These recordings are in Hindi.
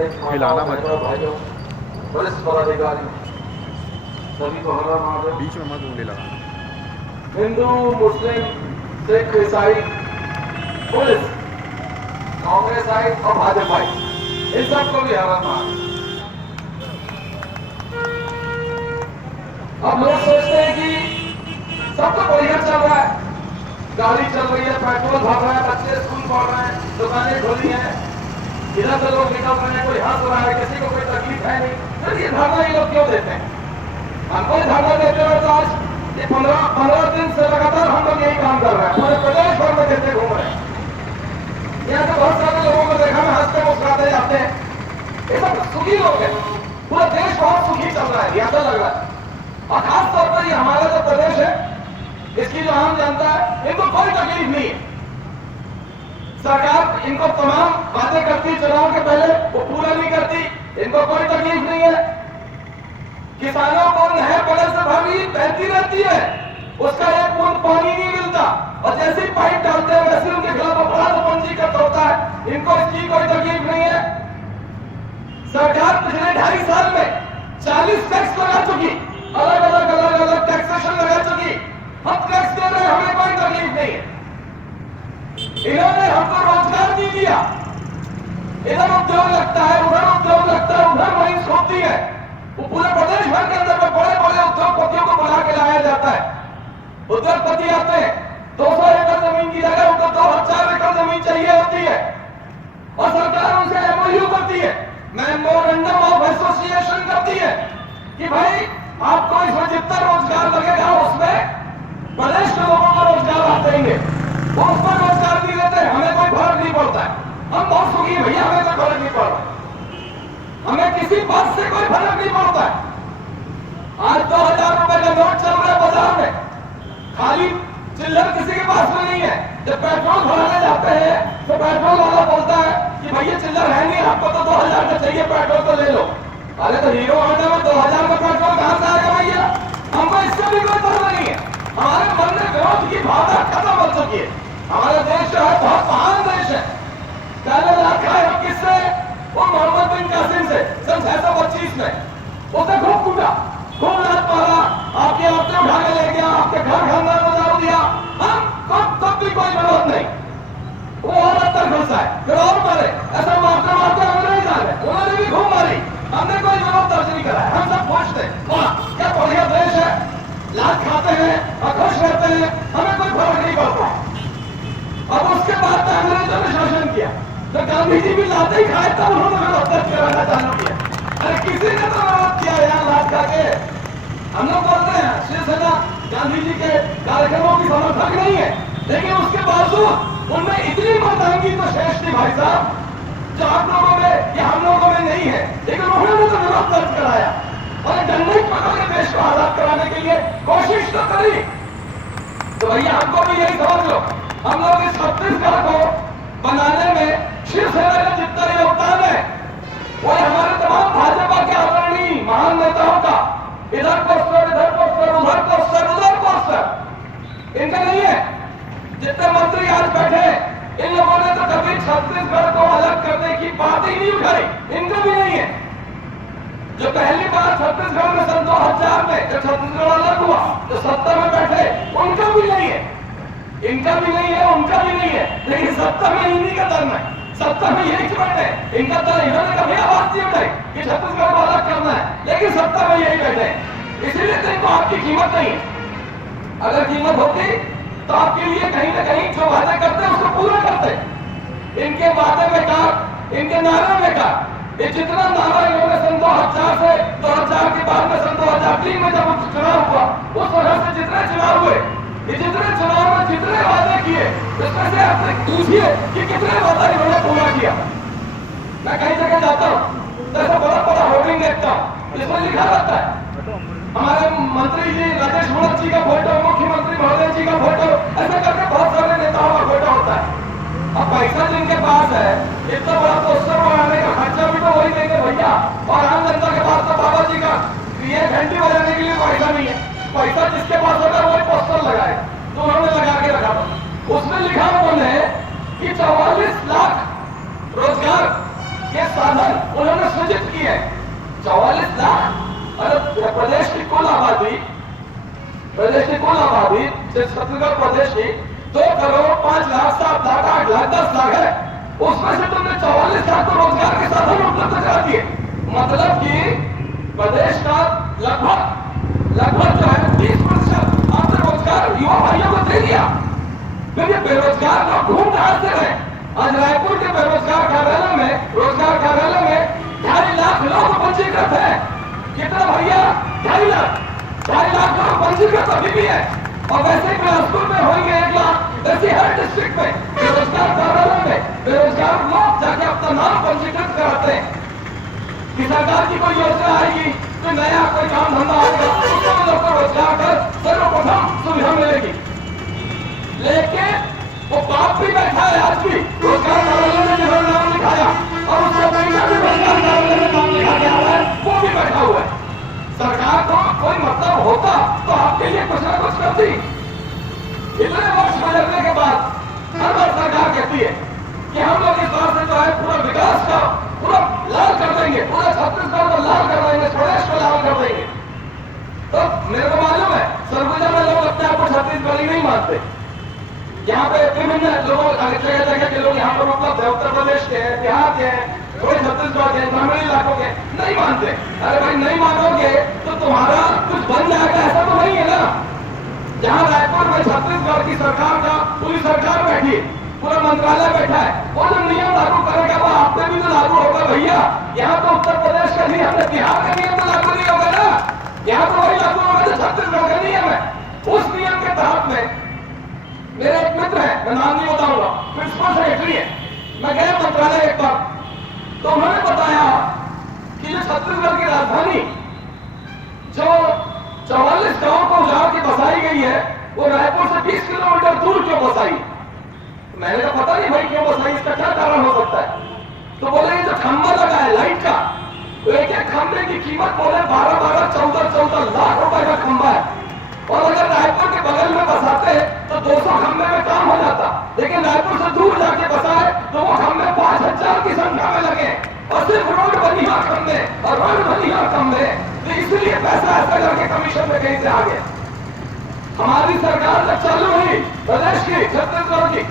हिलाना मत, भाइयों, पुलिस पदाधिकारी सभी को हर महादेव। बीच में मत उंगली लगाना। हिंदू, मुस्लिम, सिख, ईसाई, पुलिस, कांग्रेस आई और भाजपा आई, इन सबको भी हर महादेव। अब लोग सोचते हैं कि सब तो बढ़िया चल रहा है, गाड़ी चल रही है, पेट्रोल भर रहा है, बच्चे स्कूल पढ़ रहे हैं, दुकानें खुली हैं, इधर से लोग निकल रहे हैं, कोई हंस रहा है, किसी को कोई तकलीफ है नहीं, फिर ये धरना ये लोग क्यों देते हैं? हमको धरना देते हुए तो आज ये 15 दिन से लगातार हम लोग यही काम कर रहे हैं, पूरे प्रदेश भर में देते घूम रहे हैं। यहाँ से बहुत सारे लोगों को देखा मैं हंसते मुस्कुराते जाते हैं, ये सब सुखी लोग हैं, पूरा देश बहुत सुखी चल रहा है, ये ऐसा लग रहा है। और खास तौर पर ये हमारा जो प्रदेश है, इसकी जो आम जनता है, इनको कोई तकलीफ नहीं है। सरकार इनको तमाम बातें करती चुनाव के पहले, वो पूरा नहीं करती, इनको कोई तकलीफ नहीं है। किसानों को नहर बगल से भरी बहती रहती है, उसका एक बूंद पानी नहीं मिलता, और जैसे ही पाइप डालते हैं वैसे उनके खिलाफ अपराध पंजीकृत होता है, इनको इसकी कोई तकलीफ नहीं है। सरकार पिछले 2.5 साल में 40 टैक्स लगा चुकी, अलग अलग टैक्सेशन लगा चुकी, हम टैक्स दे रहे हैं, हमें कोई तकलीफ नहीं है। इन्होंने हमको रोजगार नहीं दिया, इधर उद्योग लगता है, उधर उद्योग लगता है, उधर वही होती है, वो पूरे प्रदेश भर के अंदर में बड़े बड़े उद्योगपतियों को बुला के लाया जाता है। उद्योगपति आते हैं, 200 एकड़ जमीन की जगह उनको 2000 एकड़ जमीन चाहिए होती है, और सरकार उनसे एमओयू करती है, मेमोरेंडम ऑफ एसोसिएशन करती है कि भाई आपको इसमें जितना रोजगार लगेगा उसमें प्रदेश के लोगों को रोजगार आप देंगे, वो उस पर रोजगार नहीं देते, हमें कोई फर्क नहीं पड़ता है, हम बहुत सुखी है भैया, हमें कोई फर्क नहीं पड़ता, हमें किसी बात से कोई फर्क नहीं पड़ता है। आज 2000 रुपए का नोट चल रहा है बाजार में, खाली चिल्लर किसी के पास में नहीं है। जब पेट्रोल भराने जाते हैं तो पेट्रोल वाला बोलता है कि भैया चिल्लर है नहीं, आपको तो 2000 का चाहिए पेट्रोल, तो ले लो। अरे तो हीरो होंडा में 2000 का पेट्रोल कहां से आएगा भैया? हमको इससे भी कोई फर्क नहीं है, हमारे मन में विरोध की भावना खत्म हो चुकी है। हमारा देश जो है बहुत महान देश है, पहले लाख खाए हम किससे? वो मोहम्मद बिन कासिम से सन 625 में, उसे खूब कूटा, खूब लात मारा, आपकी औरतें उठा के ले गया, आपके घर खानदान को दारू दिया, हम तब भी कोई विरोध नहीं, वो और अंदर घुसा है, फिर और मारे, ऐसा मारते मारते अंग्रेज आ गए, उन्होंने भी खूब मारी, हमने कोई विरोध दर्ज नहीं करा है, हम सब खुश थे, क्या बढ़िया देश है, लात खाते हैं और खुश रहते हैं, हमें कोई फर्क नहीं पड़ता। अब उसके बाद में अंग्रेजों ने शासन किया, तो गांधी जी भी लाते ही खाए, तब उन्होंने विरोध दर्ज कराना चालू किया। अरे किसी ने तो विरोध किया यहाँ लात खा के, हम लोग बोलते हैं शिवसेना गांधी जी के कार्यक्रमों की समर्थक नहीं है, लेकिन उसके बावजूद उनमें इतनी मर्दानगी तो शेष थी भाई साहब, जो आप लोगों में या हम लोगों में नहीं है, लेकिन उन्होंने तो विरोध दर्ज कराया और डंडे पकड़ के देश को आजाद कराने के लिए कोशिश तो करी। तो भैया हमको भी यही समझ लो, हम लोग इस छत्तीसगढ़ को बनाने में शिवसेना का जितना योगदान है, वो हमारे तमाम भाजपा के आदरणीय महान नेताओं का, इधर पोस्टर, इधर पोस्टर, उधर पोस्टर, उधर पोस्टर, इनका नहीं है। जितने मंत्री आज बैठे, इन लोगों ने तो कभी छत्तीसगढ़ को अलग करने की बात ही नहीं उठाई, इनका भी नहीं है। जो पहली बार छत्तीसगढ़ में सन 2000 में जब छत्तीसगढ़ अलग हुआ तो सत्ता में बैठे, उनका भी नहीं है, इनका भी नहीं है, उनका भी नहीं है, लेकिन सत्ता में इन्हीं का दम है, सत्ता में यही बैठे, इनका दल, इन्होंने कभी आवाज नहीं उठाई कि छत्तीसगढ़ को अलग करना है, लेकिन सत्ता में यही बैठे, इसीलिए तो इनको आपकी कीमत नहीं है। अगर कीमत होती तो आपके लिए कहीं ना कहीं जो वादे करते हैं उसको पूरा करते, इनके वादे में का, इनके नारे में का, ये जितना नारा इन्होंने सन 2004 से 2004 के बाद में सन 2003 में जब चुनाव हुआ, उस वजह से जितने चुनाव हुए, ये जितने चुनाव में जितने वादे किए, उसमें से आपने पूछिए कि कितने वादा इन्होंने पूरा किया। मैं कई जगह जाता हूँ तो ऐसा बड़ा बड़ा होर्डिंग देखता हूँ, इसमें लिखा रहता है हमारे मंत्री जी राजेश मूणत जी का फोटो, मुख्यमंत्री महोदय जी का फोटो, ऐसे करके बहुत सारे नेताओं का फोटो होता है। अब पैसा जिनके पास है, इतना बड़ा पोस्टर बनाने का खर्चा भी तो वही देंगे भैया, और आम जनता के पास तो बाबा जी का ये घंटी बजाने के लिए पैसा नहीं है, पैसा जिसके पास होगा वही पोस्टर लगाए, तो उन्होंने लगा के रखा था, उसमें लिखा उन्होंने कि 44 लाख रोजगार के साधन उन्होंने सृजित की है। 44 लाख अरे प्रदेश की कुल आबादी छत्तीसगढ़ प्रदेश की 2,05,07,08,10 लाख है। उसमें से तुमने 44 लाख को रोजगार के साधन उपलब्ध करा दिए। मतलब कि प्रदेश का लगभग जो है 30% आपने रोजगार युवा भाइयों को दे दिया। फिर ये बेरोजगार लोग घूम कहां से रहे? आज रायपुर के बेरोजगार कार्यालय में, रोजगार कार्यालय में 2.5 लाख लोग पंजीकृत है। कितना भैया? 2.5 लाख लोग पंजीकृत अभी भी है। और वैसे बिलासपुर में होंगे 1 लाख। ऐसे हर डिस्ट्रिक्ट में बेरोजगार कार्यालय में बेरोजगार लोग जाके अपना नाम पंजीकृत कराते हैं कि सरकार की कोई योजना आएगी, कोई नया कोई काम धंधा आएगा, उसको लोग को रोजगार कर सर्वप्रथम सुविधा मिलेगी। लेकिन वो बाप भी बैठा है आज भी रोजगार कार्यालय में जिन्होंने नाम लिखाया और उसका बेटा भी रोजगार कार्यालय में नाम लिखा गया है, वो भी बैठा हुआ है। सरकार को कोई मतलब होता तो आपके लिए कुछ ना कुछ करती। इतने वर्ष गुजरने के बाद हर बार सरकार कहती है कि हम लोग इस बार से जो है पूरा विकास का पूरा लाल कर देंगे, पूरा छत्तीसगढ़ को लाल कर देंगे, प्रदेश को लाल कर देंगे। तो मेरे को मालूम है सरगुजा में लोग अपने आप को छत्तीसगढ़ी नहीं मानते। यहाँ पे विभिन्न लोग जगह जगह के लोग यहाँ पर उपलब्ध है, उत्तर प्रदेश के, बिहार के, थोड़े छत्तीसगढ़ के, ग्रामीण इलाकों के नहीं मानते। अरे भाई नहीं मानोगे तो तुम्हारा कुछ बन जाएगा ऐसा तो नहीं है ना। जहाँ रायपुर में छत्तीसगढ़ की सरकार का पूरी सरकार बैठी, पूरा मंत्रालय बैठा है, वो जो नियम लागू करेगा वो आप पे भी तो लागू होगा भैया। यहाँ तो उत्तर प्रदेश का नियम है, बिहार का नियम तो लागू नहीं होगा ना। यहाँ तो वही लागू होगा जो छत्तीसगढ़ का नियम है। उस नियम के तहत में मेरे एक मित्र है, मैं नाम नहीं बताऊंगा, प्रिंसिपल सेक्रेटरी है, मैं गया मंत्रालय एक बार तो उन्होंने बताया कि जो छत्तीसगढ़ की राजधानी जो 44 गांव को उजाड़ के बसाई गई है वो रायपुर से 20 किलोमीटर दूर क्यों बसाई? मैंने कहा पता नहीं भाई क्यों बसाई, इसका क्या कारण हो सकता है? तो बोले ये जो खंभा लगा है लाइट का, तो एक एक खंभे की कीमत बोले 12-12, 14-14 लाख रुपए का खंभा है। और अगर रायपुर के बगल में बसाते तो 200 खंभे में काम हो जाता, लेकिन रायपुर से दूर जाके बसाए तो वो खंभे 5000 की संख्या में लगे और सिर्फ रोड बनी है खंभे और रोड बनी है खंभे। तो इसलिए पैसा ऐसा करके कमीशन में कहीं से आ गया। हमारी सरकार जब चालू हुई प्रदेश की, छत्तीसगढ़ की,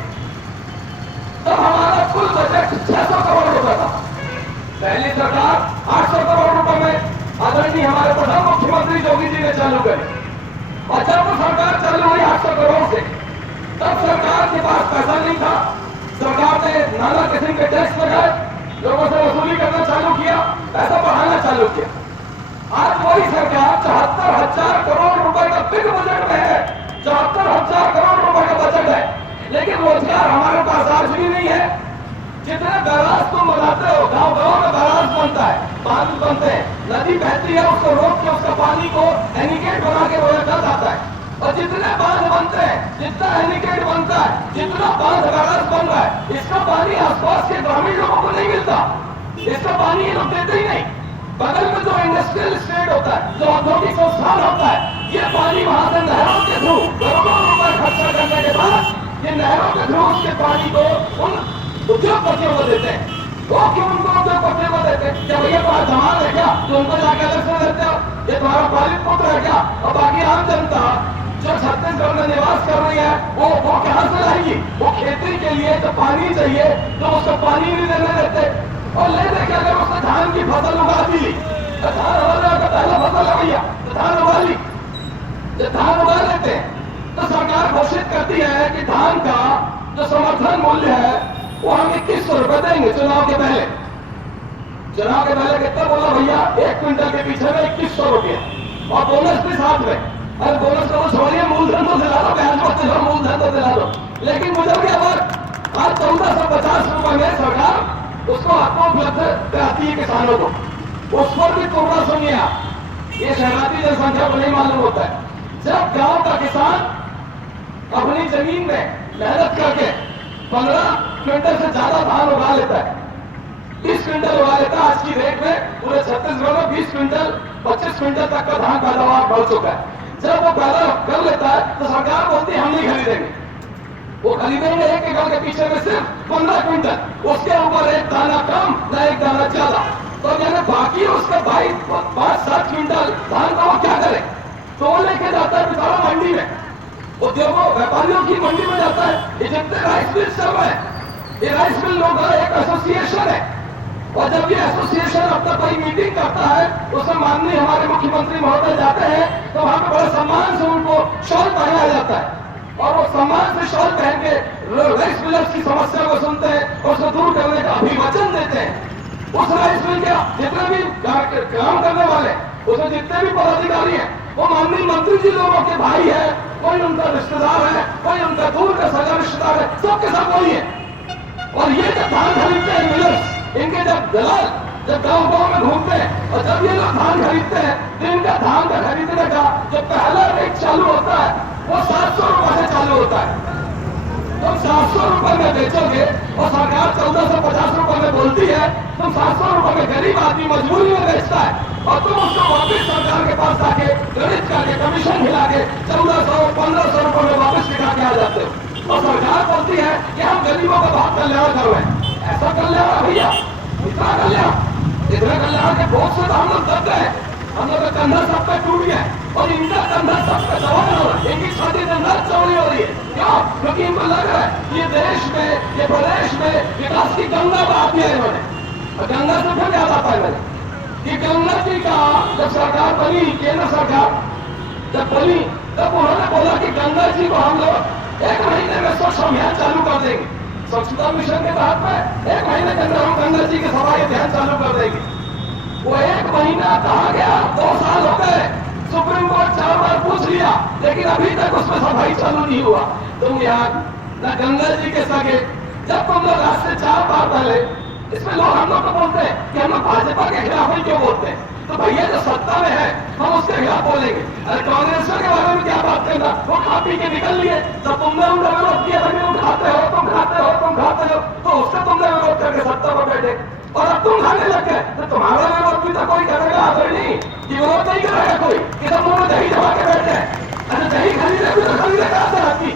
तब हमारा कुल बजट 600 करोड़ रुपए था। पहली सरकार 800 करोड़ रुपए में आदरणीय हमारे प्रधान मुख्यमंत्री योगी जी ने चालू करी। और जब वो सरकार चालू हुई 800 करोड़ से, तब सरकार के पास पैसा नहीं था। सरकार ने नाना किस्म के टैक्स लगाए, लोगों से वसूली करना चालू किया, पैसा बढ़ाना चालू किया। आज वही सरकार 74,000 करोड़ रुपए का बिग बजट में है, 74,000 करोड़ रुपए का बजट है, लेकिन रोजगार हमारे पास आज भी नहीं है। जितने बैराज तुम बनाते हो, गांव गांव में बैराज बनता है, बांध बनते हैं, नदी बहती है उसको रोक के उसका पानी को एनिकेट बना के रोका जाता है। और जितने बांध बनते हैं, जितना एनिकेट बनता है, जितना बांध बैराज बन रहा है, इसका पानी आसपास के ग्रामीण लोगों को नहीं मिलता। इसका पानी ये लोग देते ही नहीं। बगल में जो इंडस्ट्रियल स्टेट होता है, जो औद्योगिक संस्थान होता है, ये पानी वहां से नहरों के थ्रू करोड़ों रुपए खर्चा करने के बाद ये नहरों के थ्रू उसके पानी को उन उद्योगपतियों को देते हैं। वो क्यों उनको उद्योगपतियों को देते हैं? क्या भैया तुम्हारा जमाल है क्या तो उनको जाकर अलग से देते हो? ये तुम्हारा पालित पुत्र है क्या? और बाकी आम जनता जो छत्तीसगढ़ में निवास कर रही है वो कहां से लाएगी? वो खेती के लिए जो पानी चाहिए तो उसको पानी नहीं देने देते। और ले देखे अगर उसने धान की फसल उगा दी तो धान उगाने का पहला फसल है भैया, तो धान उगा ली, जब धान उगा लेते हैं तो सरकार घोषित करती है कि धान का जो समर्थन मूल्य है वो हम 2100 रुपए देंगे। चुनाव के पहले कितना बोला भैया? 1 क्विंटल के पीछे में 2100 रुपया और बोनस भी साथ में। अरे बोनस को छोड़िए, मूलधन तो दिला दो, ब्याज मत दिलाओ, मूलधन तो दिला दो। लेकिन मुझे भी अब आज 1450 रुपए में सरकार उसको आपको उपलब्ध कराती है किसानों को। उस पर भी तुमरा सुनिए आप, ये शहराती जनसंख्या को नहीं मालूम होता है। जब गांव का किसान अपनी जमीन में मेहनत करके 15 क्विंटल से ज्यादा धान उगा लेता है, 20 क्विंटल उगा लेता है, आज की रेट में पूरे छत्तीसगढ़ में 20 क्विंटल 25 क्विंटल तक का धान पैदावार बढ़ चुका है। जब वो पैदा कर लेता है तो सरकार बोलती है हम नहीं खरीदेंगे। वो खरीदेंगे एक एकड़ के पीछे में सिर्फ 15 क्विंटल, उसके ऊपर एक दाना कम न एक दाना ज्यादा। तो यानी बाकी उसका भाई 5-7 क्विंटल धान का वो क्या करे? तो वो लेके जाता है बेचारा मंडी में, उद्योगों व्यापारियों की मंडी में जाता है। ये जितने राइस मिल चल रहे हैं, ये राइस मिल लोगों का एक एसोसिएशन है, और जब ये एसोसिएशन अपना कोई मीटिंग करता है, उसमें माननीय हमारे मुख्यमंत्री महोदय जाते हैं, तो वहां पर बड़े सम्मान से उनको शॉल पहनाया जाता है, और वो सम्मान से शॉल पहन के राइस मिलर्स की समस्या को सुनते हैं और उसे दूर करने का अभिवचन देते हैं। उस राइस मिल के जितने भी काम करने वाले, उसमें जितने भी पदाधिकारी हैं, वो माननीय मंत्री जी लोगों के भाई है, कोई उनका रिश्तेदार है, कोई उनका दूर का सगा रिश्तेदार है, सबके सब वही है। और ये जब धान खरीदते हैं मिलर्स, इनके जब दलाल जब गांव में घूमते हैं और जब ये लोग धान खरीदते हैं, तो इनका धान का खरीदने का जो पहला रेट चालू होता है वो 700 रुपए से चालू होता है। तुम 700 रुपए में बेचोगे और सरकार 1450 रुपए में बोलती है, तुम 700 रुपए में गरीब आदमी मजबूरी में बेचता है, और तुम उसको वापिस सरकार के पास जाके गणित करके कमीशन खिला के 1400-1500 रुपए में वापिस लिखा के आ जाते हो, और सरकार बोलती है कि हम गरीबों का बहुत कल्याण कर रहे हैं। ऐसा कल्याण भैया, इतना कल्याण के बोझ से तो हम लोग दब गए, हम लोग का कंधा सब पे टूट गया, और इनका कंधा सब पे सवाल हो रहा है, इनकी छाती में नर्क चौड़ी हो रही है। क्यों? क्योंकि इनको लग रहा है ये देश में, ये प्रदेश में विकास की गंगा बहा दी है इन्होंने। और गंगा से फिर याद आता है मैंने कि गंगा जी का जब सरकार बनी, केंद्र सरकार जब बनी, तब उन्होंने बोला कि गंगा जी को हम लोग 1 महीने में स्वच्छ अभियान चालू कर देंगे। स्वच्छता मिशन के तहत में 1 महीने के अंदर हम गंगा जी के सफाई अभियान चालू कर देंगे। वो 1 महीना कहा गया, 2 साल हो गए, सुप्रीम कोर्ट 4 बार पूछ लिया, लेकिन अभी तक उसमें सफाई चालू नहीं हुआ। तुम यहाँ न गंगा जी के सगे, जब तुम लोग आज से 4 बार पहले, इसमें लोग हम लोग को बोलते हैं कि हम लोग भाजपा के खिलाफ ही क्यों बोलते हैं, तो भैया जो सत्ता में है हम उसके खिलाफ बोलेंगे। अरे कांग्रेस के बारे में क्या बात करना, वो खा पी के निकल लिए, जब तुमने उनका विरोध किया था कि तुम खाते हो, तुम खाते हो, तुम खाते हो, तो उससे तुमने विरोध करके सत्ता पर बैठे, और अब तुम खाने लग गए, तो तुम्हारा विरोध भी तो कोई करेगा नहीं, विरोध नहीं करेगा कोई, कि तुम मुंह में दही जमा के बैठे। अच्छा दही खरीदे भी तो खरीदे कहां से आती?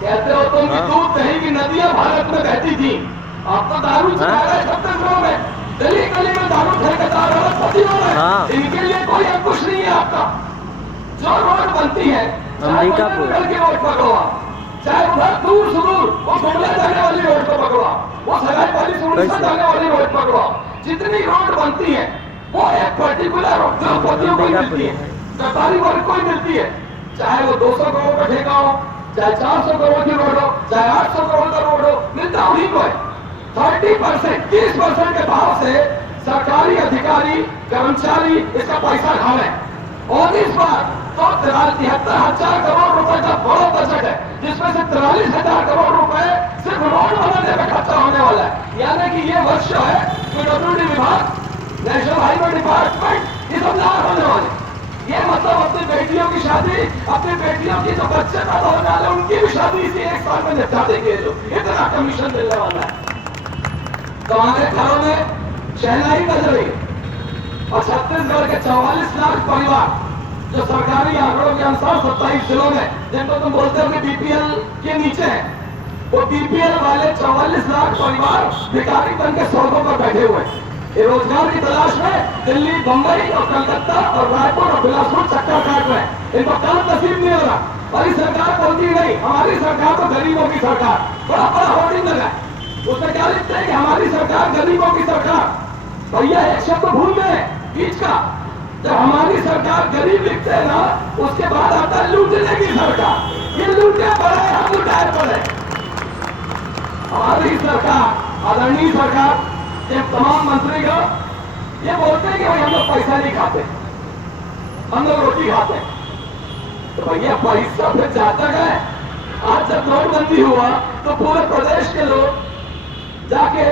कहते हो तुम कि दूध दही की नदियां भारत में बहती थी, आप तो दारू चला रहे छत्तीसगढ़ में, गली गली में दारू ठेकेदार अरबपति हो रहे हैं, इनके लिए कोई अंकुश नहीं है आपका। जो रोड बनती है, चाहे की रोड पकड़ो, चाहे उधर दूर सुदूर वो शिमला जाने वाली रोड को पकड़ो, वो सगाई वाली उड़ीसा जाने वाली रोड पकड़ो, जितनी रोड बनती है वो एक पर्टिकुलर उद्योगपतियों को मिलती है, व्यापारी वर्ग को मिलती है, चाहे वो 200 करोड़ का ठेका हो, चाहे 400 करोड़ की रोड हो, चाहे 800 करोड़ का रोड हो, मिलता उन्हीं को है। 30% के भाव से सरकारी अधिकारी कर्मचारी इसका पैसा खा रहे हैं, और इस बार तो 73,000 करोड़ रुपए का बड़ा बजट है, जिसमें से 43,000 करोड़ रुपए सिर्फ रोड बनाने में खर्चा होने वाला है। यानी कि ये वर्ष है पीडब्ल्यूडी विभाग, नेशनल हाईवे डिपार्टमेंट, ये सब लाभ होने वाले। ये मतलब अपनी बेटियों की शादी, अपनी बेटियों की जो बच्चे पैदा होने वाले उनकी भी शादी इसी 1 साल में निपटा देंगे, इतना कमीशन मिलने वाला है। तो हमारे घरों में शहनाई बज रही, और छत्तीसगढ़ के 44 लाख परिवार जो सरकारी आंकड़ों के अनुसार 27 जिलों में, जिनको तुम बोलते हो कि बीपीएल के नीचे है, वो बीपीएल वाले 44 लाख परिवार भिखारी बन के सड़कों पर बैठे हुए हैं। ये रोजगार की तलाश में दिल्ली, बंबई और कलकत्ता और रायपुर और बिलासपुर चक्कर काट रहे हैं, इनको काम नसीब नहीं हो रहा। और ये सरकार बोलती नहीं, हमारी सरकार तो गरीबों की सरकार, बड़ा बड़ा होर्डिंग लगा, उसमें क्या लिखते हैं कि हमारी सरकार गरीबों की सरकार। भैया एक शब्द भूल गए बीच का, जब हमारी सरकार गरीब लिखते हैं ना, उसके बाद आता है लूटने की सरकार। ये लूटे पड़े, हम लुटाए पड़े। हमारी सरकार, आदरणीय सरकार, ये तमाम मंत्री का ये बोलते हैं कि भाई हम लोग पैसा नहीं खाते, हम लोग रोटी खाते हैं। तो भैया पैसा फिर जाता गए। आज जब नोटबंदी हुआ तो पूरे प्रदेश के लोग जाके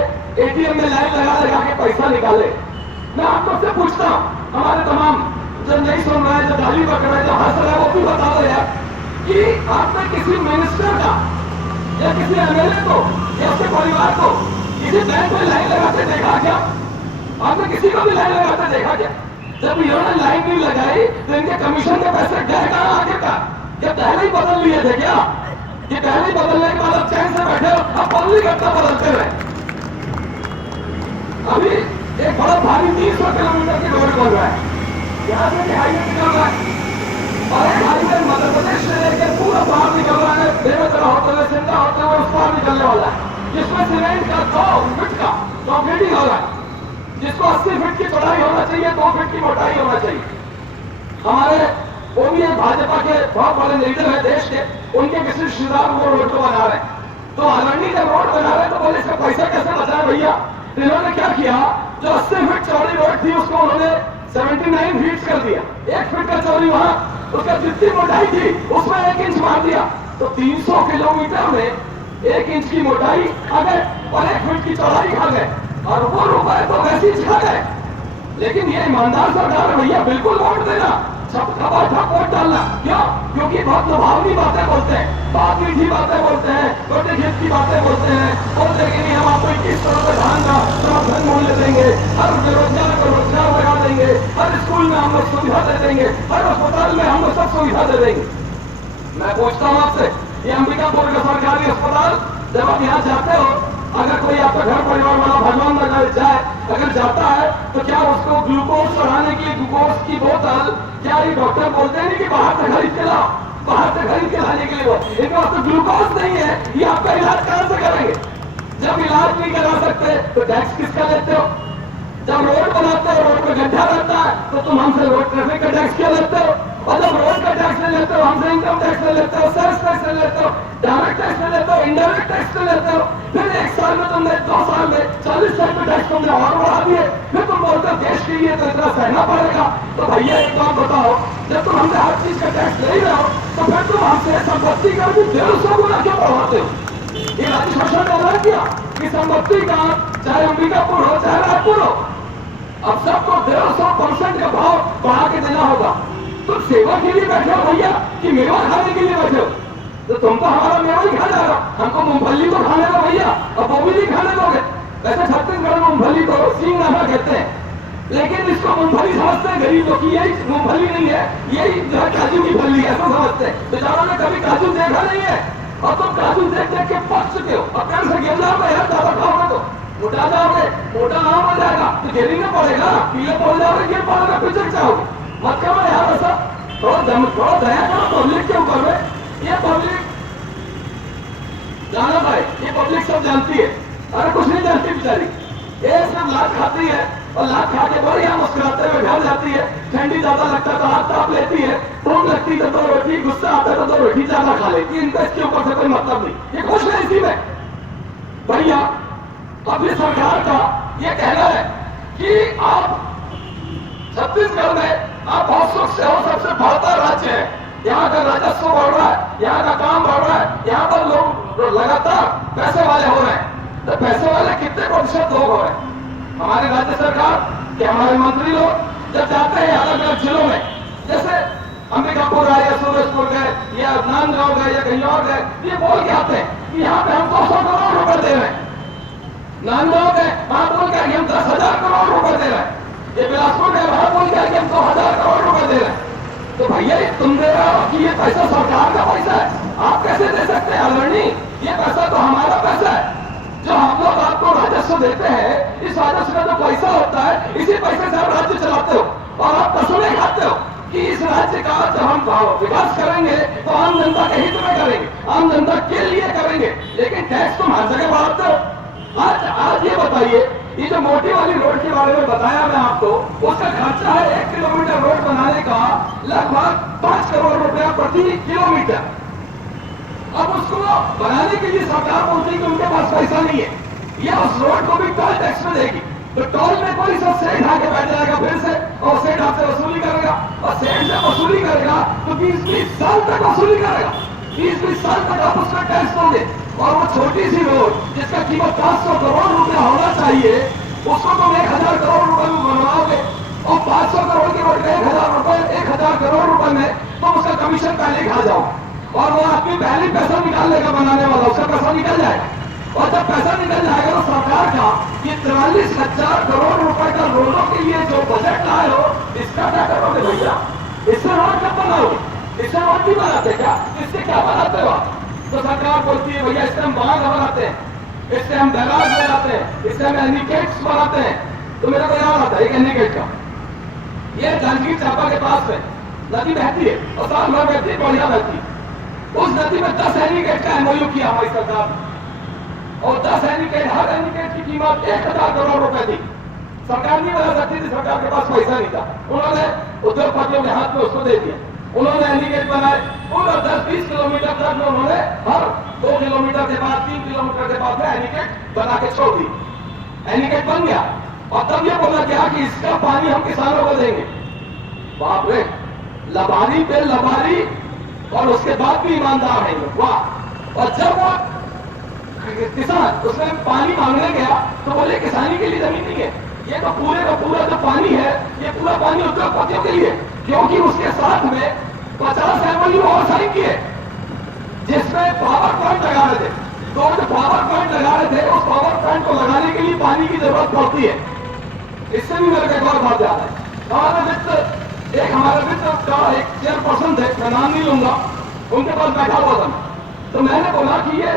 एटीएम में लाइन लगा के पैसा निकाले। मैं आप लोग से पूछता हूँ, हमारे तमाम जो नहीं सुन रहे हैं, जो गाली बक रहे हैं, जो हंस रहे हैं, वो भी बता दो यार कि आपने किसी मिनिस्टर का या किसी एमएलए को या उसके परिवार को किसी बैंक में लाइन लगाते देखा क्या? आपने किसी को भी लाइन लगाते देखा क्या? जब इन्होंने लाइन नहीं लगाई तो इनके कमीशन के पैसे गए कहाँ आगे का? क्या पहले ही बदल लिए थे क्या? ये पहले ही बदलने के बाद अब चैन से बैठे हो, अब बदली घटना बदलते हुए। अभी एक बड़ा भारी 300 किलोमीटर की रोड बन रहा है, यहाँ से हाईवे निकल रहा है, और एक हाईवे मध्य प्रदेश से लेकर पूरा बाहर निकल रहा है, बेमेतरा होते हुए सिंधा होते हुए उस पार निकलने वाला है, जिसमें सीमेंट का 2 फीट का कंक्रीटिंग हो रहा है, जिसको 80 फीट की चौड़ाई होना चाहिए, 2 फीट की मोटाई होना चाहिए। हमारे वो भी भाजपा के बहुत बड़े लीडर है देश के, उनके किसी रिश्तेदार वो रोड को बना रहे हैं, तो आदरणीय जब रोड बना रहे हैं तो बोले इसका पैसा कैसे बचाए भैया। इन्होंने क्या किया, जो 80 फीट चौड़ी रोड थी उसको उन्होंने 79 फीट कर दिया, 1 फीट का चौड़ी वहां, उसका जितनी मोटाई थी उसमें 1 इंच मार दिया, तो 300 किलोमीटर में 1 इंच की मोटाई खा गए और 1 फीट की चौड़ाई खा गए, और वो रुपए तो वैसे ही खा गए। लेकिन ये ईमानदार सरकार है भैया, बिल्कुल वोट देना, सबका बाठा वोट डालना, क्यों? क्योंकि बहुत लुभावनी बातें बोलते हैं, बहुत मीठी बातें बोलते हैं, छोटे खेत की बातें बोलते हैं, बोलते हैं कि नहीं हम आपको 21 करोड़ धान का समर्थन मूल्य देंगे, हर बेरोजगार को रोजगार लगा देंगे, हर स्कूल में हम लोग सुविधा दे देंगे, हर अस्पताल में हम लोग सब सुविधा दे देंगे। मैं पूछता हूँ आपसे, ये अंबिकापुर का सरकारी अस्पताल, जब आप यहाँ जाते हो, अगर कोई आपका घर परिवार वाला भगवान नगर जाए, अगर जाता है तो क्या उसको ग्लूकोज चढ़ाने की ग्लूकोज की बोतल क्या ये डॉक्टर बोलते हैं कि बाहर से खरीद के लाओ, बाहर से खरीद के लाने के लिए, वो इनके पास तो ग्लूकोज नहीं है, ये आपका इलाज कहां से करेंगे? जब इलाज नहीं करा सकते तो टैक्स किसका लेते हो? जब रोड बनाते हो, रोड में गड्ढा रहता है तो तुम हमसे रोड ट्रैफिक का टैक्स क्यों लेते हो? और जब रोड का टैक्स ले लेते हो, हमसे इनकम टैक्स ले लेते हो, सेल्स टैक्स ले लेते हो, डायरेक्ट टैक्स ले लेते हो, इनडायरेक्ट टैक्स ले लेते हो, फिर 1 साल में तुमने 2 साल में 40 टाइप के टैक्स तुमने और बढ़ा दिए, फिर तुम बोलते हो देश के लिए तो इतना सहना पड़ेगा। तो भैया एक बात बताओ, जब तुम हमसे हर चीज का टैक्स ले ही रहे हो तो फिर तुम हमसे संपत्ति का भी 150 गुना क्यों बढ़ाते हो? ये राज्य शासन ने ऐलान किया कि संपत्ति का चाहे अंबिकापुर हो चाहे रायपुर हो, अब सबको 150% का भाव बढ़ा के देना होगा। तुम सेवा के लिए बैठे हो भैया कि मेवा खाने के लिए बैठे हो? तो तुम तो हमारा मेवा ही खा जा रहा हो, हमको मूंगफली तो खाने दो भैया, अब वो भी नहीं खाने दोगे। वैसे छत्तीसगढ़ में मूंगफली को सिंगनामा कहते हैं, लेकिन इसको मूंगफली समझते हैं गरीब लोग, यही मूंगफली नहीं है, यही जो है काजू की फली है, ऐसा समझते हैं। बेचारों ने कभी काजू देखा नहीं है, और तुम काजू देख देख के पक चुके हो, अब कल से गिर जाओगे यार, ज्यादा खाओगे तो मोटा जाओगे, मोटा नाम हो जाएगा तो गिरी ना पड़ेगा, पीले पड़ जाओगे, गिर पड़ेगा, पिछड़ जाओगे। मत करो यार ऐसा, थोड़ा दया करो पब्लिक के ऊपर में। ये पब्लिक जाना भाई, ये पब्लिक सब जानती है, अरे कुछ नहीं जानती बेचारी, ये सब लात खाती है और लात खा के बढ़िया मुस्कुराते हुए घर जाती है। ठंडी ज्यादा लगता है तो हाथ ताप लेती है, भूख लगती है तो 2 रोटी, गुस्सा आता है तो 2 रोटी ज्यादा खा लेती है, इनका इसके ऊपर से कोई मतलब नहीं, ये खुश है इसी में। भैया अपनी सरकार का ये कहना है कि आप छत्तीसगढ़ में आप बहुत सुख से हो, सबसे बढ़ता राज्य है, यहाँ का राजस्व बढ़ रहा है, यहाँ का काम बढ़ रहा है, यहाँ पर लोग लगातार पैसे वाले हो रहे हैं। तो पैसे वाले कितने प्रतिशत लोग हो रहे हैं? हमारे राज्य सरकार के हमारे मंत्री लोग जब जाते हैं अलग अलग जिलों में, जैसे अंबिकापुर आए या सूरजपुर गए या नांदगांव गए या कहीं और गए, ये बोल के आते हैं कि यहाँ पे हम 200 करोड़ रुपए दे रहे हैं। नांदगांव गए, वहां बोल के हम 10,000 करोड़ रुपए दे रहे हैं। ये बिलासपुर गए, वहां बोल के हम 100,000 करोड़ रुपए दे रहे हैं। तो भैया तुम दे रहे हो कि ये पैसा सरकार का पैसा है, आप कैसे दे सकते हैं आदरणीय? ये पैसा तो हमारा पैसा है, जो हम लोग आपको राजस्व देते हैं, इस राजस्व का जो पैसा होता है, इसी पैसे से आप राज्य चलाते हो, और आप कसौले खाते हो कि इस राज्य का जब हम विकास करेंगे तो आम जनता के हित में करेंगे, आम जनता के लिए करेंगे, लेकिन टैक्स तुम हर जगह बढ़ाते हो। आज ये बताइए, ये जो मोटी वाली रोड के बारे में बताया मैं आपको, उसका खर्चा है 1 किलोमीटर रोड बनाने का लगभग 5 करोड़ रुपया प्रति किलोमीटर। अब उसको बनाने के लिए सरकार बोलती है कि उनके पास पैसा नहीं है, ये उस रोड को भी टोल टैक्स में देगी, तो टोल में कोई सब सेठ आके बैठ जाएगा फिर से, और सेठ आपसे वसूली करेगा, और सेठ से वसूली करेगा तो 20-20 साल तक वसूली करेगा, 20-20 साल तक आप उसका टैक्स दोगे। और वो छोटी सी रोड जिसका कीमत 500 करोड़ रुपया होना चाहिए, उसको तुम 1,000 करोड़ रुपए में बनवाओगे, और 500 करोड़ की रोड 1,000 करोड़ रुपए में तुम उसका कमीशन पहले खा जाओ, और वो आदमी पहले पैसा निकाल लेगा, बनाने वाला उसका पैसा निकल जाएगा, और जब पैसा निकल जाएगा तो सरकार का ये 43,000 करोड़ रुपए का रोडों के लिए जो बजट लाए हो, इसका क्या करोगे भैया? इससे रोड कब बनाओगे? इससे रोड नहीं बनाते क्या? इससे क्या बनाते हो आप? तो सरकार बोलती है भैया इससे हम बांध बनाते हैं, इससे हम बैराज बनाते हैं, इससे हम एनिकेट्स बनाते हैं, तो मेरे को याद आता है एक एनिकेट का, ये जांजगीर चांपा के पास में नदी बहती है और साल भर बहती है, बढ़िया बहती है। उस नदी में 10 एनिकेट का एमओयू किया हमारी सरकार ने, और 10 एनिकेट, हर एनिकेट की कीमत 1000 करोड़ रुपए थी। सरकार नहीं बना सकती थी, सरकार के पास पैसा नहीं था, उन्होंने उद्योगपतियों के हाथ में उसको दे दिया। उन्होंने एनिकेट बनाए, पूरा 10-20 किलोमीटर तक में उन्होंने हर 2 किलोमीटर के बाद 3 किलोमीटर के बाद में एनिकेट बना के छोड़ दी। एनिकेट बन गया और तब ये बोला गया कि इसका पानी हम किसानों को देंगे। बाप रे, लबारी पे लबारी, और उसके बाद भी ईमानदार है लोग, वाह। और जब वो किसान उसमें पानी मांगने गया तो बोले किसानी के लिए जमीन नहीं है, ये तो पूरे का पूरा जो पानी है ये पूरा पानी उद्योगपतियों के लिए, क्योंकि उसके साथ में 50 एमओयू और साइन किए जिसमें पावर प्लांट लगा रहे थे। तो जो पावर प्लांट लगा रहे थे उस पावर प्लांट को लगाने के लिए पानी की जरूरत पड़ती है। इससे भी मेरे को एक और बात याद है, हमारे वित्त का एक चेयरपर्सन थे, मैं नाम नहीं लूंगा, उनके पास बैठा हुआ था। तो मैंने बोला कि ये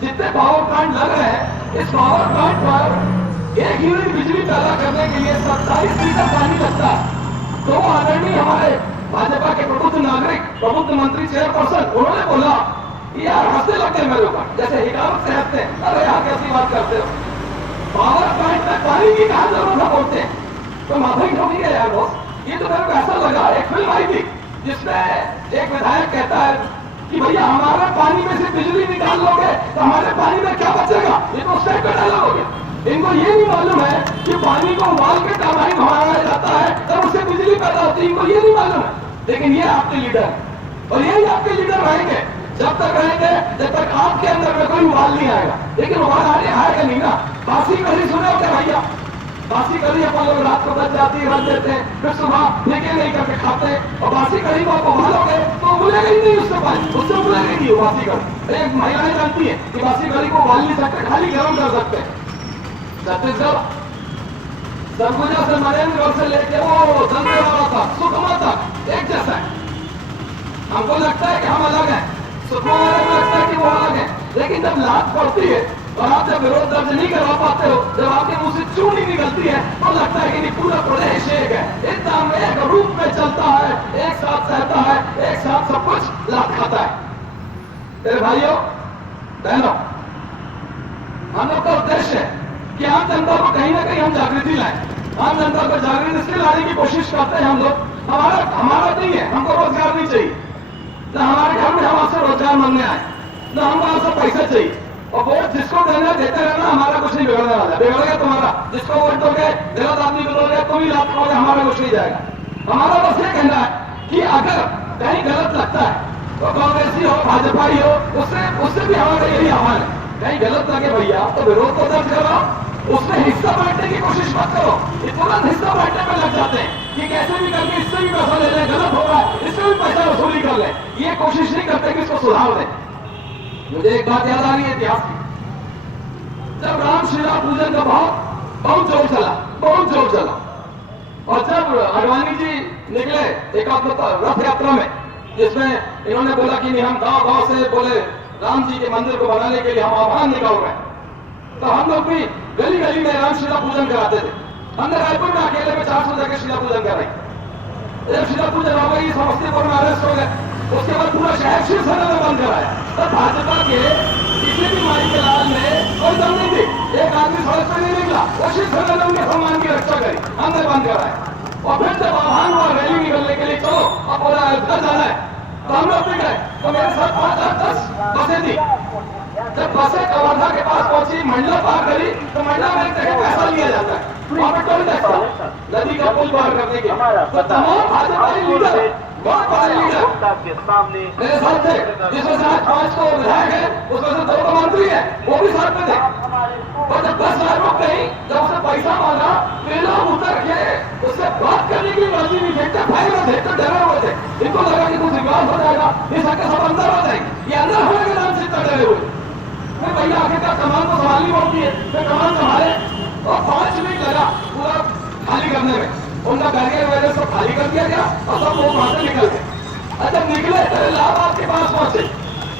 जितने पावर प्लांट लग रहे हैं, इस पावर प्लांट पर 1 यूनिट बिजली पैदा करने के लिए 27 लीटर पानी लगता है। तो वो आदरणीय हमारे भाजपा के प्रबुद्ध नागरिक, प्रबुद्ध मंत्री, चेयरपर्सन, उन्होंने बोला यार हंसने लगते हैं मेरे ऊपर, जैसे हिकावत से हंसते हैं, अरे यार कैसी बात करते हो, पावर प्लांट में पानी की कहां जरूरत है बोलते हैं। तो माथा ही ठोकी है यार बॉस। ये तो मेरे को ऐसा लगा, एक फिल्म आई थी जिसमें एक विधायक कहता है कि भैया हमारे पानी में से बिजली निकाल लोगे तो हमारे पानी में क्या बचेगा। ये तो उस टाइप का डायलॉग हो गया। इनको ये नहीं मालूम है कि पानी को उबाल के टरबाइन घुमाया जाता है तब उससे बिजली पैदा होती है, इनको ये नहीं मालूम है। लेकिन ये आपके लीडर है और यही आपके लीडर रहेंगे जब तक रहेंगे जब तक आपके अंदर में कोई उबाल नहीं आएगा। लेकिन उबाल आएगा नहीं ना। बासी कढ़ी सुने हो क्या भैया? बासी कढ़ी अपन लोग रात को बच जाती है, रख देते हैं, फिर सुबह फेंके नहीं करके खाते हैं। और बासी कढ़ी को आप उबालोगे तो उबलेगा ही नहीं, उससे उबलेगा ही नहीं बासी कढ़ी। एक महिलाएं जानती है कि बासी कढ़ी को उबाल नहीं सकते, खाली गर्म कर सकते हैं। छत्तीसगढ़ सरगुजा से नरेंद्रगढ़ से लेके वो दंतेवाड़ा तक, सुकमा तक एक जैसा है। हमको लगता है कि हम अलग हैं, सुकमा वाले को लगता है कि वो अलग है, लेकिन जब लात पड़ती है और आप जब विरोध दर्ज नहीं करवा पाते हो, जब आपके मुंह से चूं नहीं निकलती है तो लगता है कि नहीं पूरा प्रदेश एक है, एकदम एक रूप में चलता है, एक साथ सहता है, एक साथ सब कुछ लात खाता है। मेरे भाइयों बहनों, हम लोग का उद्देश्य है कि आम जनता को कहीं ना कहीं हम जागृति लाएं। आम जनता को जागृति इसलिए लाने की कोशिश करते हैं हम लोग। हमारा नहीं है, हमको रोजगार नहीं चाहिए, न हमारे घर में हम आपसे रोजगार मांगने आए, न हमको आपसे पैसा चाहिए। और वोट जिसको देना देते रहना, हमारा कुछ नहीं बिगड़ने वाला। बिगड़ेगा तुम्हारा, जिसको वोट दोगे गलत आदमी को दोगे तुम ही लाभ खाओगे, हमारा कुछ नहीं जाएगा। हमारा बस ये कहना है कि अगर कहीं गलत लगता है तो कांग्रेसी हो भाजपाई हो, उससे भी हमारा यही आह्वान है, कहीं गलत लगे भैया तो विरोध को दर्ज करो, उसमें हिस्सा बांटने की कोशिश मत करो। ये तुरंत हिस्सा बांटने में लग जाते हैं कि कैसे भी करके इससे भी पैसा ले लें, गलत हो रहा है इससे भी पैसा वसूली कर लें। ये कोशिश नहीं करते कि इसको सुधार दें। मुझे एक बात याद आ रही है इतिहास की, जब राम श्रीराम पूजन का बहुत जोर चला और जब अडवाणी जी निकले एक रथ यात्रा में, जिसमें इन्होंने बोला कि नहीं हम गांव से बोले राम जी के मंदिर को बनाने के लिए हम आह्वान निकाल रहे हैं, तो हम लोग भी गली गली में राम श्रीराम पूजन कराते थे। हमने रायपुर में अकेले में 400 जगह श्रीराम पूजन कराई। जब श्रीराम पूजन हो गई, समस्तीपुर में अरेस्ट हो गए, उसके बाद पूरा शहर शिवसेना में बंद कराया। तब भाजपा के किसी भी माई के लाल में कोई दम नहीं थी, एक आदमी सड़क पर नहीं निकला, वो शिवसेना ने उनके सम्मान की रक्षा करी, हमने बंद कराया। और फिर जब आह्वान हुआ रैली निकलने के लिए, चलो अब बोला अयोध्या जाना है, तो हम लोग भी गए। तो मेरे साथ 5-10 बसें थी। जब बसें कवर्धा के पास पहुंची, मंडला पार करी, तो मंडला में एक जगह पैसा लिया जाता है, वहां पे टोल टैक्स था, नदी का पुल पार करने के। तो तमाम भाजपाई लीडर, बहुत बड़े लीडर मेरे साथ थे, जिसमें से आज 5 तो विधायक है, उसमें से 2 तो मंत्री है, वो भी साथ में थे। और जब 10 लाख रुपए गई, जब उसने पैसा मांगा, तो लोग उतर के उससे बात करने की राजी नहीं थे, फाइल में थे, तो डरे हुए थे। इनको लगा कि कुछ विवाद हो जाएगा, ये सबके सब अंदर हो जाएंगे, ये अंदर होने के नाम से इतना डरे हुए। फिर भैया आखिरकार कमान को संभालनी पड़ती है, फिर कमान संभाले और 5 मिनट लगा पूरा खाली करने में। उनका बैरियर वगैरह सब खाली कर दिया गया और सब लोग वहां से निकल गए। जब निकले तो इलाहाबाद के पास पहुंचे।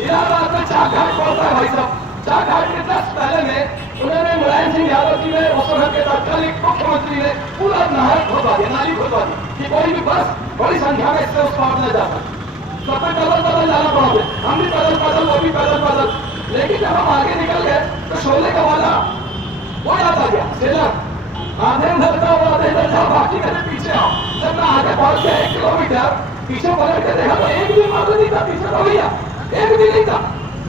इलाहाबाद में चाक घाट पड़ता है भाई साहब, चाक घाट के 10 पहले में उन्होंने मुलायम सिंह यादव जी ने उस वक्त के तत्कालीन मुख्यमंत्री ने पूरा नहर खोदवा दिया, नाली खोदवा दी कि कोई भी बस बड़ी संख्या में इससे उस पार न जा सकती। सब पे पैदल पैदल जाना पड़ा, हम भी पैदल पैदल, वो भी पैदल पैदल। लेकिन जब हम आगे निकल गए तो शोले का वाला वो याद आ गया, सेलर आधे अंदर जाओ, आधे अंदर जाओ, बाकी मेरे पीछे आओ। जब मैं आगे पहुंच गया 1 किलोमीटर, पीछे पलट के देखा तो एक भी मर्द नहीं था पीछे, तो भैया एक भी नहीं था।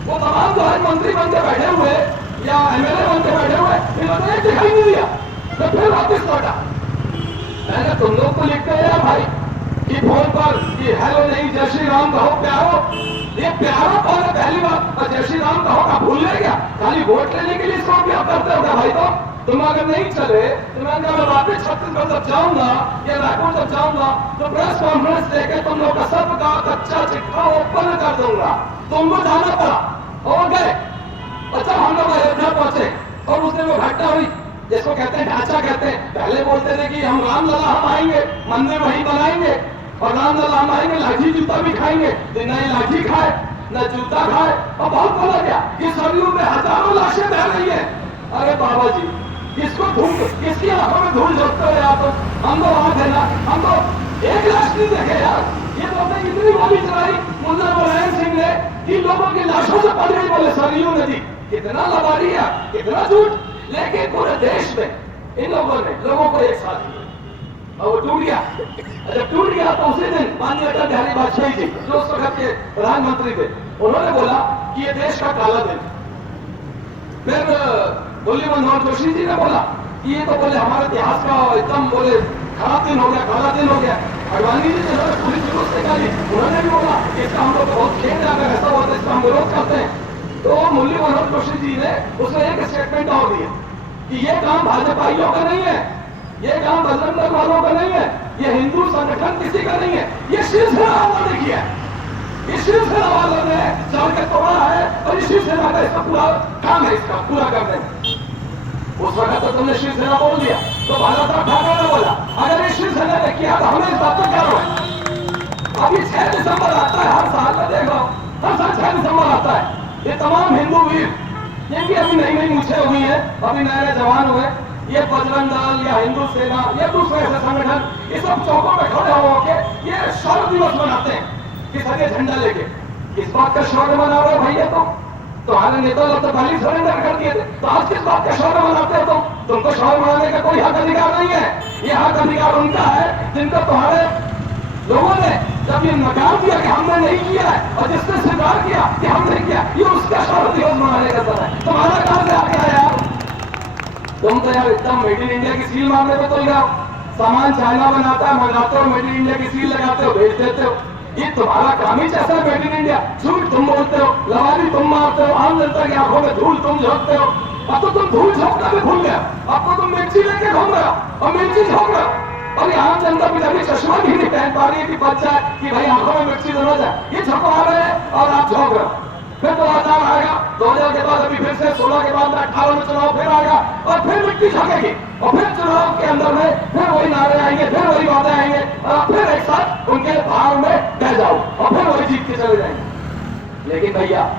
वो तमाम जो है मंत्री बन के बैठे हुए या एमएलए बन के बैठे हुए, इन्होंने एक दिखाई नहीं दिया। तो फिर वापिस लौटा। मैंने तुम लोग को लिखते हैं भाई कि फोन पर कि हेलो नहीं जय श्री राम कहो प्यारो, ये प्यारो कौन है पहली बार, और जय श्री राम कहो का भूल गए क्या? खाली वोट लेने के लिए इसको उपयोग करते हो भाई। तो तुम अगर नहीं चले तो मैं वापिस छत्तीसगढ़ जब जाऊंगा या रायपुर जब जाऊंगा तो प्रेस कॉन्फ्रेंस देके तुम लोग का सबका कच्चा चिट्ठा ओपन कर दूंगा। तुमको जाना पड़ा और गए। अच्छा, हम लोग अयोध्या पहुंचे और उस दिन वो घटना हुई जिसको कहते हैं ढांचा कहते हैं। पहले बोलते थे कि हम रामलला हम आएंगे, मंदिर वहीं बनाएंगे और रामलला हम आएंगे, लाठी जूता भी खाएंगे। न ये लाठी खाए न जूता खाए। और बहुत बोला गया कि सरयू में हजारों लाशें बह रही है। अरे बाबा जी, किसको धूल, किसकी आंखों में धूल झोंकते हो यार? तो हम तो वहां थे ना, हम तो एक लाश नहीं देखे यार। ये तो हमने इतनी गोली चलाई मुल्ला मुलायम सिंह ने कि लोगों की लाशों से पड़ गई। बोले सरयू नदी कितना लबारी है, कितना झूठ। लेकिन पूरे देश में इन लोगों ने लोगों को एक साथ किया और वो टूट गया। जब टूट गया तो उसी दिन माननीय अटल बिहारी वाजपेयी जी जो उस वक्त के प्रधानमंत्री थे, उन्होंने बोला कि ये देश का काला दिन। फिर बोली मनमोहन जोशी जी ने बोला कि ये तो बोले हमारे इतिहास का एकदम बोले खराब दिन हो गया, काला दिन हो गया। अडवाणी जी जिन्होंने पूरी जुलूस निकाली, उन्होंने भी बोला इसका हम लोग बहुत खेद है, अगर ऐसा होता है इसका हम विरोध करते हैं। तो मुरली मनोहर जोशी जी ने उसमें एक स्टेटमेंट और दिया कि ये काम भाजपाइयों का नहीं है, ये काम बजरंग दल वालों का नहीं है, ये हिंदू संगठन किसी का नहीं है, ये शिवसेना वालों ने किया है। इस शिवसेना वालों ने चढ़ के तोड़ा है और इस शिवसेना का इसका पूरा काम है, इसका पूरा करने में। उस वक्त तो तुमने शिवसेना बोल दिया तो बाला साहब ठाकरे ने बोला अगर इस शिवसेना ने किया तो हमें इस बात पर क्या रोए। अभी 6 दिसंबर आता है हर साल में, देखो हर साल 6 दिसंबर आता है। ये तमाम हिंदू वीर जिनकी अभी नई नई मूछें हुई है, अभी नए नए जवान हुए, ये बजरंग दल या हिंदू सेना या दूसरे ऐसे संगठन, ये सब चौकों में खड़े होकर ये शौर्य दिवस मनाते हैं कि सगे झंडा लेके। किस बात का शौर्य मना रहे हो भैया? तुम्हारे नेता लोग तो पहले सरेंडर कर दिए थे, तो आज किस बात का शौर्य मनाते हो? तुमको शौर्य मनाने का कोई हक अधिकार नहीं है। ये हक अधिकार उनका है जिनको तुम्हारे लोगों ने जब ये नकार दिया कि हमने नहीं किया है और जिसने स्वीकार किया कि हमने किया, ये उसका शौर्य दिवस मनाने का समय। तुम्हारा कहां से आ गया यार? तुम तो यार एकदम मेड इन इंडिया की सील मारने पे तुल जाओ। सामान चाइना बनाता है, मंगाते हो, मेड इन इंडिया की सील लगाते हो, भेज देते हो। ये तुम्हारा काम ही जैसा है मेड इन इंडिया। झूठ तुम बोलते हो, लवारी तुम मारते हो, आम जनता की आंखों में धूल तुम झोंकते हो। अब तो तुम धूल झोंकना भी भूल गए, अब तो तुम मिर्ची लेके घूम रहे हो और मिर्ची झोंक रहे हो। और ये आम जनता भी चश्मा भी नहीं पहन पा रही है कि बच जाए कि भाई आंखों में मिर्ची न जाए। ये झोंकवा रहे हैं और आप झोंक रहे हो। फिर 2000 आएगा, 2000 के बाद अभी फिर से 16 के बाद 18 में चुनाव फिर आएगा और फिर मिट्टी झोंकेगी और फिर चुनाव के अंदर में फिर वही नारे आएंगे, फिर वही बातें आएंगे और आप फिर एक साथ उनके भाव में बह जाओ और फिर वही जीत के चले जाएंगे। लेकिन भैया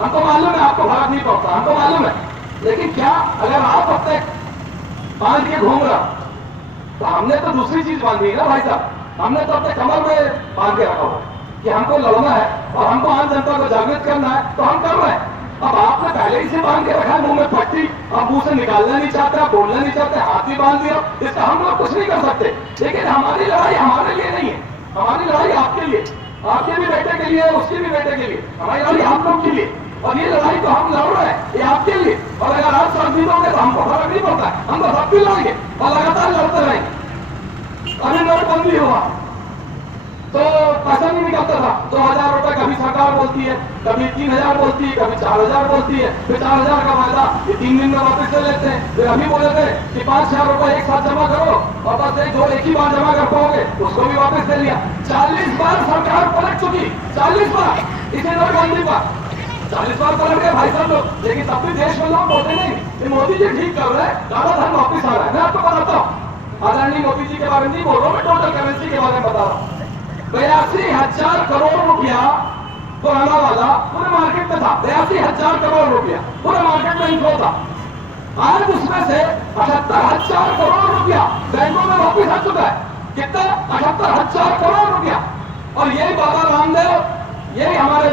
हमको मालूम है आपको फर्क नहीं पड़ता, हमको मालूम है। लेकिन क्या अगर आप अब तक बांध के घूम रहा तो हमने तो दूसरी चीज बांधी है ना भाई साहब। हमने तो अपने कमर में बांध के रखा हुआ कि हमको लड़ना है और हमको आम जनता को जागृत करना है, तो हम कर रहे हैं। अब आपने पहले ही से बांध के रखा है मुंह में पट्टी, अब मुंह से निकालना नहीं चाहते, बोलना नहीं चाहते, हाथ भी बांध दिया, इसका हम लोग कुछ नहीं कर सकते। लेकिन हमारी लड़ाई हमारे लिए नहीं है, हमारी लड़ाई आपके लिए, आपके भी बेटे के लिए, उसके भी बेटे के लिए, हमारी लड़ाई आप लोग के लिए। और ये लड़ाई तो हम लड़ रहे हैं ये आपके लिए। और अगर आप साथ जीतोगे तो हमको फर्क नहीं पड़ता है, हम तो सब भी लड़ेंगे और लगातार लड़ते रहेंगे। अभी नोटबंदी हुआ तो पैसा नहीं निकलता था, 2000 रुपए कभी सरकार बोलती है, कभी 3000 बोलती है, कभी 4000 बोलती है। फिर 4000 का फायदा ये 3 दिन में वापस ले लेते हैं। फिर अभी बोले थे कि 5000 रुपए एक साथ जमा करो और बस एक ही बार जमा कर पाओगे, उसको भी वापस ले लिया। 40 बार सरकार पलट चुकी, 40 बार इसे नोटबंदी पर 40 बार पलट गए भाई साहब लोग। लेकिन तब भी देश में लोग बोलते नहीं, ये मोदी जी ठीक कर रहे हैं, काला धन वापिस आ रहा है। मैं आपको बताता हूँ, आदरणीय मोदी जी के बारे में नहीं बोल रहा हूँ, मैं टोटल करेंसी के बारे में बता रहा हूँ। 82,000 करोड़ रुपया पुराना वाला पूरे मार्केट में था। 82,000 करोड़ रुपया पूरे मार्केट में इनको था। आज उसमें से 78,000 करोड़ रुपया बैंकों में वापिस आ चुका है। कितना? 78,000 करोड़ रुपया। और यही बाबा रामदेव, यही हमारे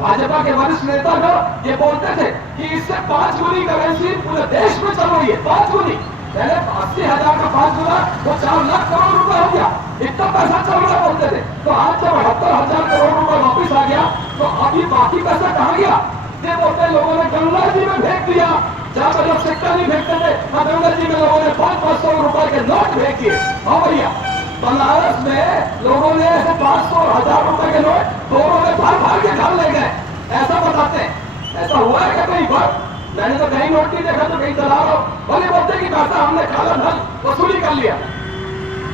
भाजपा के वरिष्ठ नेता जो ये बोलते थे कि इससे 5 गुनी करेंसी पूरे देश में चल रही है। 5 गुनी, पहले 80,000 का 5 गुना वो 4 लाख करोड़ रुपए हो गया। इतना पैसा चल रहा बोलते थे। तो आज जब 78,000 करोड़ रुपए वापिस आ गया तो अभी बाकी पैसा कहाँ गया? ये बोलते लोगों ने गंगा जी में फेंक दिया, जहां पर लोग सिक्का नहीं फेंकते थे, गंगा जी में लोगों ने 500 रुपए के नोट फेंक दिए। हाँ भैया, बनारस में लोगों ने ऐसे 500 और 1000 रुपए के नोट दोनों में भाग भाग के घर ले गए। ऐसा बताते हैं। ऐसा हुआ है क्या कहीं पर? मैंने तो कहीं नोट नहीं देखा, तो कहीं चला रहा हूं। भले बोलते कि पैसा हमने काला धन वसूली कर लिया।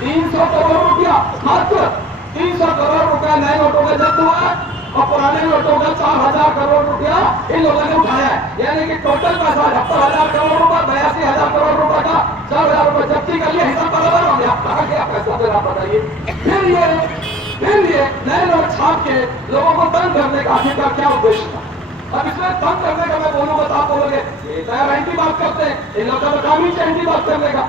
300 करोड़ रुपया, मात्र 300 करोड़ रुपया नए नोटों में जब्त हुआ है और पुराने नोटों का 4,000 करोड़ रुपया इन लोगों ने उठाया है। यानी कि टोटल पैसा 78,000 करोड़ रुपया, 82,000 करोड़ रुपए का 4,000 रुपए जब्ती कर लिया। हिसाब बराबर हो गया। कहा गया पैसा जरा बताइए। फिर ये नए नोट छाप के लोगों को तंग करने का आखिरकार क्या उद्देश्य था? अब इसमें तंग करने का मैं बोलूंगा तो आप बोलोगे ये तैयार एंटी बात करते हैं, इन लोगों का काम ही एंटी बात करने का।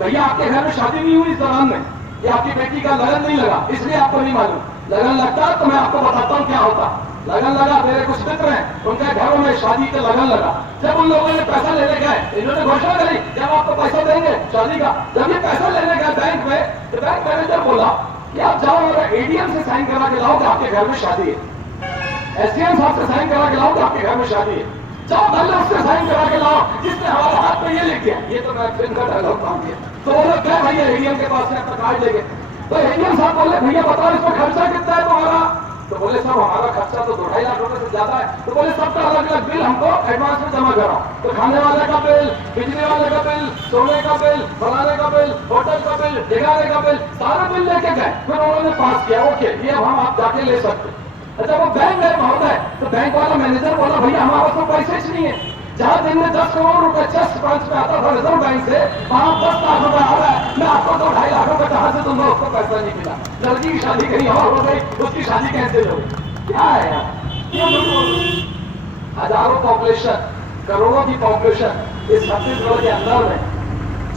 भैया आपके घर में शादी नहीं हुई इस दौरान में, या आपकी बेटी का लगन नहीं लगा इसलिए आपको नहीं मालूम। लगन लगता तो मैं आपको बताता हूँ क्या होता। लगन लगा, मेरे कुछ मित्र हैं उनके घरों में शादी का लगन लगा। जब उन लोगों ने पैसा लेने गए, इन्होंने घोषणा करी जब आपको पैसा देंगे शादी का। जब ये पैसा लेने गए बैंक में तो बैंक मैनेजर बोला कि आप जाओ और एडीएम से साइन करा के लाओ कि आपके घर में शादी है, एसडीएम साहब से साइन करा के लाओ कि आपके घर में शादी है। जाओ पहले उससे साइन करा के लाओ जिसने हमारे हाथ में ये लिख दिया। ये तो मैं फिल्म का डायलॉग काम किया। तो वो लोग गए भैया एडीएम के पास से अपना कार्ड लेके। तो एडीएम साहब बोले भैया बताओ इसमें खर्चा कितना है तुम्हारा? तो बोले साहब हमारा खर्चा तो 2-2.5 लाख रुपए से ज्यादा है। तो बोले सबका अलग अलग बिल हमको एडवांस में जमा कराओ। तो खाने वाले का बिल, बिजली वाले का बिल, सोने का बिल, फलाने का बिल, होटल का बिल, ठिकाने का बिल, सारा बिल लेके गए। फिर उन्होंने पास किया, ओके ये अब हम आप जाके ले सकते। अच्छा वो बैंक गए महोदय, तो बैंक वाला मैनेजर बोला भैया हमारा तो पैसे ही नहीं है। जहां दिन में 10 करोड़ रुपए चेस्ट ब्रांच में आता था रिजर्व बैंक से, वहां 10 लाख रुपए आ रहा है। मैं आपको तो 2.5 लाख रुपए कहां से दूंगा? उसको पैसा नहीं मिला। लड़की की शादी कहीं और हो गई, उसकी शादी कैसे हो? क्या है यार? हजारों पॉपुलेशन, करोड़ों की पॉपुलेशन इस छत्तीसगढ़ के अंदर में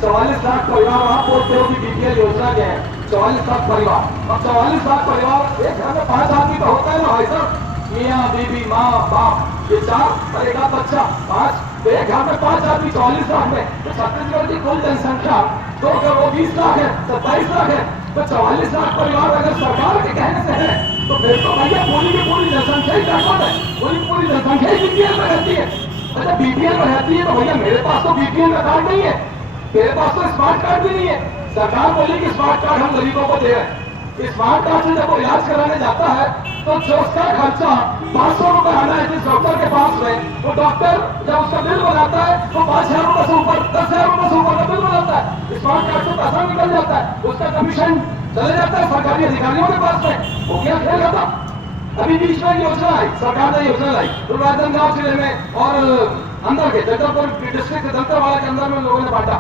44 लाख परिवार। आप बोलते हो कि बीपीएल योजना के हैं 44 लाख परिवार। अब 44 लाख परिवार, एक घर में 5 आदमी तो होता है ना भाई साहब, मियाँ बीबी माँ बाप, ये 4 और एक आध बच्चा 5। तो एक घर में 5 आदमी 44 लाख में, तो छत्तीसगढ़ की कुल जनसंख्या 2 करोड़ 20 लाख है, 27 लाख है। तो 44 लाख परिवार अगर सरकार के कहने से है तो फिर तो भैया पूरी की पूरी जनसंख्या ही जागरूक है, पूरी जनसंख्या ही बीपीएल में रहती है। अच्छा बीपीएल में रहती है तो भैया मेरे पास तो बीपीएल का कार्ड नहीं है, मेरे पास तो स्मार्ट कार्ड भी नहीं है। सरकार बोली कि स्मार्ट कार्ड हम गरीबों को दे रहे हैं। स्मार्ट कार्ड से जब वो इलाज कराने जाता है तो जो उसका खर्चा 500 रुपए आना है जिस डॉक्टर के पास में, वो डॉक्टर जब उसका बिल बनाता है तो 5,000 रुपए से ऊपर, 10,000 रुपए से ऊपर का बिल बनाता है। स्मार्ट कार्ड से पैसा निकल जाता है, उसका कमीशन चले जाता है सरकारी अधिकारियों के पास में। हो गया खेल खत्म। अभी बीच में योजना आई, सरकार ने योजना लाई राजनांदगांव जिले में और अंदर के जगदलपुर डिस्ट्रिक्ट के दंतेवाड़ा के अंदर में लोगों ने बांटा।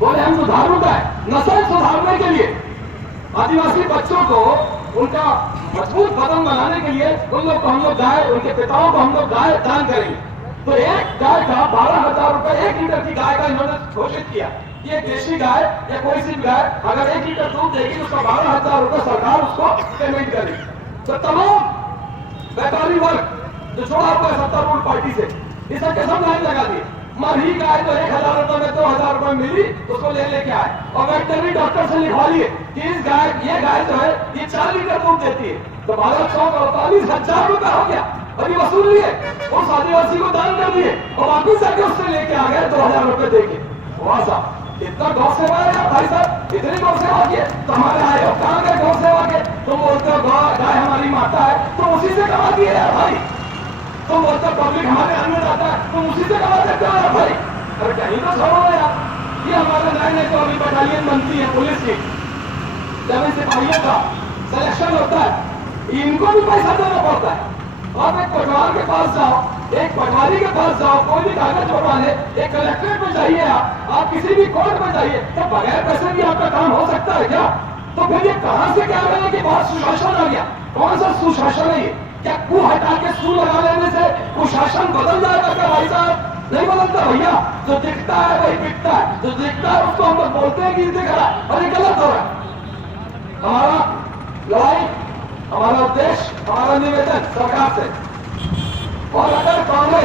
बोले हम सुधार का है, नस्ल सुधारने के लिए आदिवासी बच्चों को उनका मजबूत बदन बनाने के लिए उन लोग को हम लोग गाय, उनके पिताओं को हम लोग गाय दान करेंगे। तो एक गाय का 12,000 रुपए, 1 लीटर की गाय का इन्होंने घोषित किया। ये देशी गाय या कोई सी भी गाय अगर 1 लीटर दूध देगी तो उसका 12,000 रुपए सरकार उसको पेमेंट करेगी। तो तमाम व्यापारी वर्ग जो छोड़ा हुआ है सत्तारूढ़ पार्टी से, इस सबके सब लाइन लगा दी। मरी गाय तो 1,000 रुपए में 2,000 रुपए मिली, उसको लेके आए और वेटनरी डॉक्टर से लिखवा लिए कि इस गाय, ये गाय जो है ये 4 लीटर दूध देती है। तो 12,48,000 रुपए हो गया और ये वसूल लिए, उस आदिवासी को दान कर दिए और वापिस आके उससे लेके आ गए 2,000 रुपए देके। वाह साहब, इतना गौ सेवा है यार भाई साहब, इतनी गौ सेवा की तो हमारे आयोग कहाँ गए गौ सेवा के? तुम बोलते हो गाय हमारी माता है, तुम उसी से कमा दिए यार भाई। तुम बोलते हो पब्लिक हमारे अन्नदाता है, तुम उसी से कमा देते हो यार भाई। अरे कहीं तो छोड़ो यार। ये हमारे नए जो अभी बटालियन बनती है पुलिस की, जब इन सिपाहियों का सिलेक्शन होता है इनको भी पैसा देना पड़ता है। आप एक पटवार के पास जाओ, एक पटवारी के पास जाओ, कोई भी कागज बनवाने एक कलेक्ट्रेट में जाइए, आप किसी भी कोर्ट में जाइए, तो बगैर पैसे भी आपका काम हो सकता है क्या? तो फिर ये कहां से क्या गया कि बहुत सुशासन आ गया? कौन सा सुशासन है ये? क्या कू हटा के सू लगा लेने से कुशासन बदल जाएगा क्या भाई साहब? नहीं बदलता भैया। जो दिखता है वही बिकता है, जो दिखता है उसको हम लोग बोलते हैं कि दिख रहा है, और ये गलत हो रहा है। हमारा लड़ाई, हमारा उद्देश्य, हमारा निवेदन सरकार से, और अगर कांग्रेस